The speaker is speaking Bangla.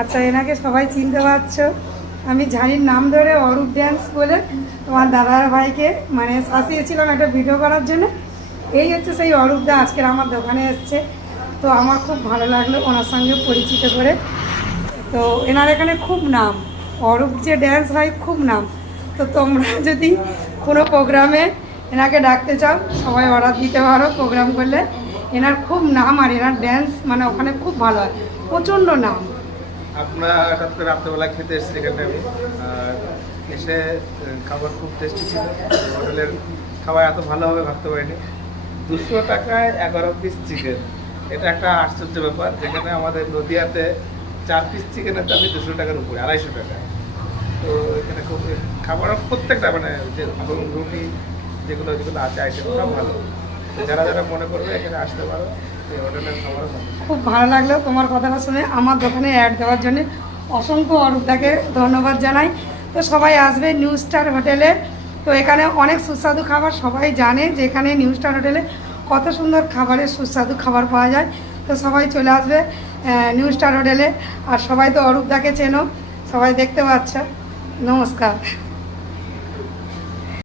আচ্ছা, এনাকে সবাই চিনতে পারছো, আমি ঝাড়ির নাম ধরে অরূপ ড্যান্স বলে তোমার দাদার ভাইকে মানে শাসিয়েছিলাম একটা ভিডিও করার জন্য। এই হচ্ছে সেই অরূপদা, আজকের আমার দোকানে এসছে। তো আমার খুব ভালো লাগলো ওনার সঙ্গে পরিচিত করে। তো এনার এখানে খুব নাম, অরূপ যে ড্যান্স হয় খুব নাম। তো তোমরা যদি কোনো প্রোগ্রামে এনাকে ডাকতে চাও সবাই অর্ডার দিতে পারো প্রোগ্রাম করলে। এনার খুব নাম আর এনার ড্যান্স মানে ওখানে খুব ভালো হয়, প্রচণ্ড নাম। আমরা হঠাৎ করে রাত্রেবেলা খেতে এসেছি এখানে আমি, আর এসে খাবার খুব টেস্টি ছিল। হোটেলের খাবার এত ভালো হবে ভাবতে পারিনি। 200 টাকায় 11 পিস চিকেন, এটা একটা আশ্চর্য ব্যাপার। যেখানে আমাদের নদিয়াতে 4 পিস চিকেনের দামই 200 টাকার উপরে, 250 টাকা। তো এখানে খুব খাবার প্রত্যেকটা মানে যে রুটি যেগুলো যেগুলো আছে আইটেম সব ভালো। তো যারা যারা মনে করবে এখানে আসতে পারো, এই হোটেলের খাবার ভালো। খুব ভালো লাগলো তোমার কথাটা শুনে। আমার দোকানে অ্যাড দেওয়ার জন্য অসংখ্য অরূপদাকে ধন্যবাদ জানাই। তো সবাই আসবে নিউ স্টার হোটেলে। তো এখানে অনেক সুস্বাদু খাবার, সবাই জানে যে এখানে নিউ স্টার হোটেলে কত সুন্দর খাবারের সুস্বাদু খাবার পাওয়া যায়। তো সবাই চলে আসবে নিউ স্টার হোটেলে। আর সবাই তো অরূপদাকে চেনো, সবাই দেখতে পাচ্ছ। নমস্কার।